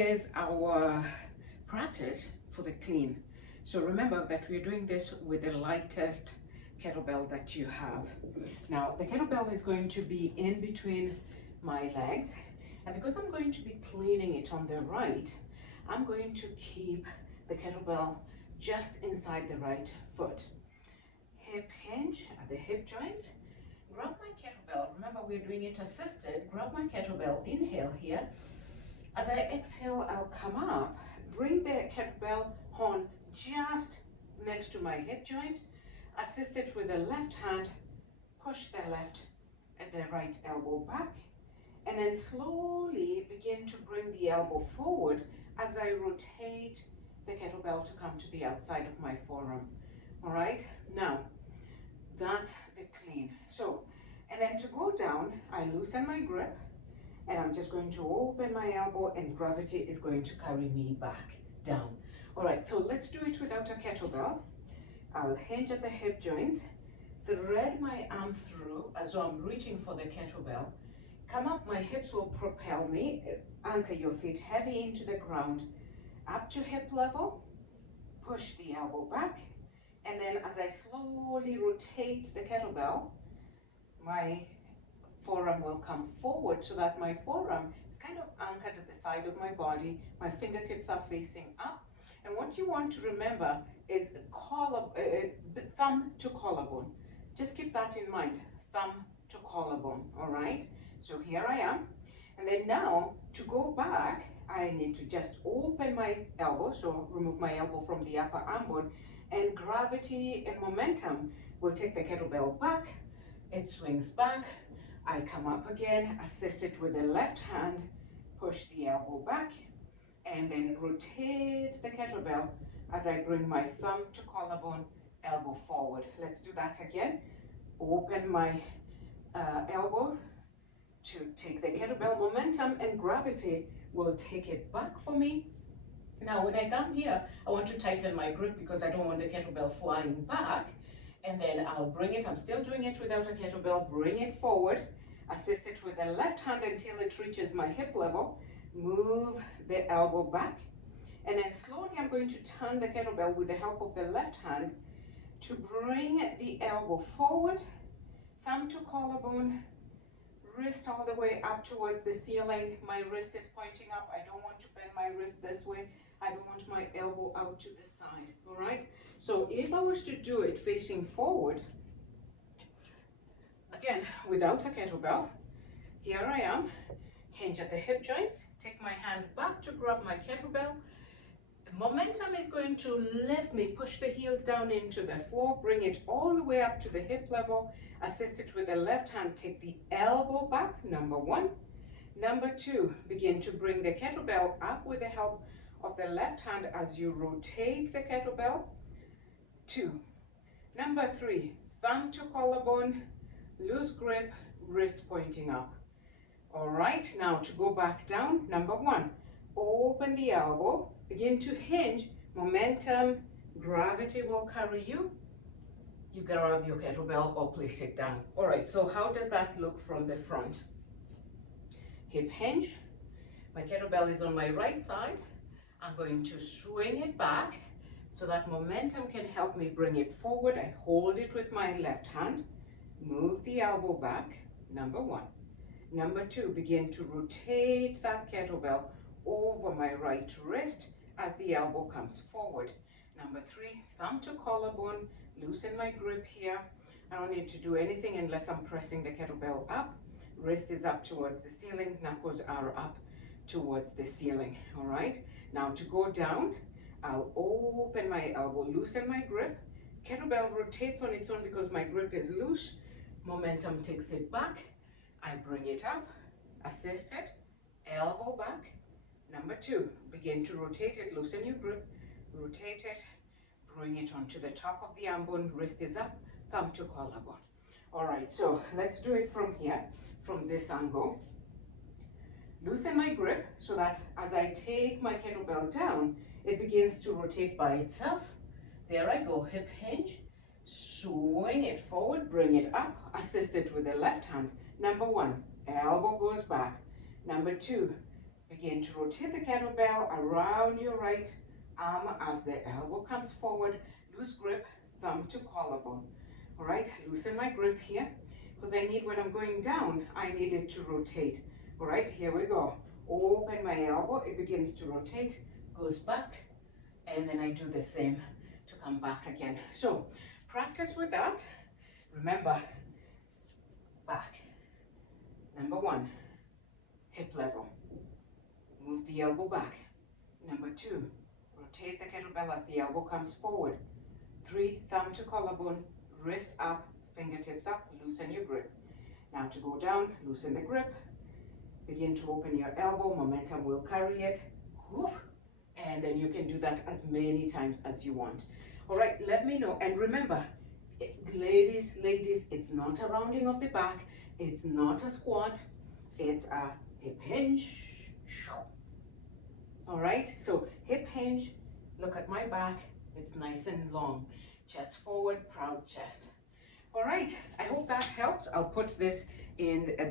Here's our practice for the clean. So remember that we're doing this with the lightest kettlebell that you have. Now the kettlebell is going to be in between my legs, and because I'm going to be cleaning it on the right, I'm going to keep the kettlebell just inside the right foot. Hip hinge at the hip joints. Grab my kettlebell. Remember, we're doing it assisted. Grab my kettlebell. Inhale here. As I exhale, I'll come up. Bring the kettlebell on just next to my hip joint. Assist it with the left hand. Push the left and the right elbow back. And then slowly begin to bring the elbow forward as I rotate the kettlebell to come to the outside of my forearm. All right, now that's the clean. So, and then to go down, I loosen my grip and I'm just going to open my elbow and gravity is going to carry me back down. All right, so let's do it without a kettlebell. I'll hinge at the hip joints, thread my arm through as though I'm reaching for the kettlebell. Come up, my hips will propel me. Anchor your feet heavy into the ground, up to hip level. Push the elbow back. And then as I slowly rotate the kettlebell, my forearm will come forward so that my forearm is kind of anchored at the side of my body. My fingertips are facing up. And what you want to remember is thumb to collarbone. Just keep that in mind, thumb to collarbone, all right? So here I am. And then now to go back, I need to just open my elbow, so remove my elbow from the upper arm bone, and gravity and momentum will take the kettlebell back. It swings back. I come up again, assist it with the left hand, push the elbow back, and then rotate the kettlebell as I bring my thumb to collarbone, elbow forward. Let's do that again. Open my elbow to take the kettlebell. Momentum and gravity will take it back for me. Now when I come here, I want to tighten my grip because I don't want the kettlebell flying back. And then I'll bring it, I'm still doing it without a kettlebell, bring it forward, assist it with the left hand until it reaches my hip level, move the elbow back, and then slowly I'm going to turn the kettlebell with the help of the left hand to bring the elbow forward, thumb to collarbone, wrist all the way up towards the ceiling. My wrist is pointing up. I don't want to bend my wrist this way. I don't want my elbow out to the side, all right? So if I was to do it facing forward, again, without a kettlebell, here I am, hinge at the hip joints, take my hand back to grab my kettlebell. Momentum is going to lift me, push the heels down into the floor, bring it all the way up to the hip level, assist it with the left hand, take the elbow back, number one. Number two, begin to bring the kettlebell up with the help of the left hand as you rotate the kettlebell, two. Number three, thumb to collarbone, loose grip, wrist pointing up. All right, now to go back down, number one, open the elbow, begin to hinge, momentum, gravity will carry you. You grab your kettlebell or place it down. All right, so how does that look from the front? Hip hinge, my kettlebell is on my right side. I'm going to swing it back so that momentum can help me bring it forward. I hold it with my left hand, move the elbow back, number one. Number two, begin to rotate that kettlebell over my right wrist as the elbow comes forward. Number three, thumb to collarbone, loosen my grip here. I don't need to do anything unless I'm pressing the kettlebell up. Wrist is up towards the ceiling, knuckles are up towards the ceiling, all right? Now to go down, I'll open my elbow, loosen my grip. Kettlebell rotates on its own because my grip is loose. Momentum takes it back. I bring it up, assist it, elbow back. Number two, begin to rotate it, loosen your grip, rotate it, bring it onto the top of the arm bone, wrist is up, thumb to collarbone. All right, so let's do it from here, from this angle. Loosen my grip so that as I take my kettlebell down, it begins to rotate by itself. There I go, hip hinge, swing it forward, bring it up, assist it with the left hand. Number one, elbow goes back. Number two, Begin to rotate the kettlebell around your right arm as the elbow comes forward. Loose grip, thumb to collarbone. All right, loosen my grip here because I need, when I'm going down, I need it to rotate. All right, here we go. Open my elbow, it begins to rotate, goes back, and then I do the same to come back again. So practice with that. Remember, back. Number 1, hip level. Move the elbow back. Number 2, rotate the kettlebell as the elbow comes forward. 3, thumb to collarbone, wrist up, fingertips up, loosen your grip. Now to go down, loosen the grip. Begin to open your elbow, momentum will carry it. Whoop. And then you can do that as many times as you want. All right, let me know. And remember, ladies, it's not a rounding of the back. It's not a squat. It's a hip hinge. All right, so hip hinge, look at my back. It's nice and long. Chest forward, proud chest. All right, I hope that helps. I'll put this in the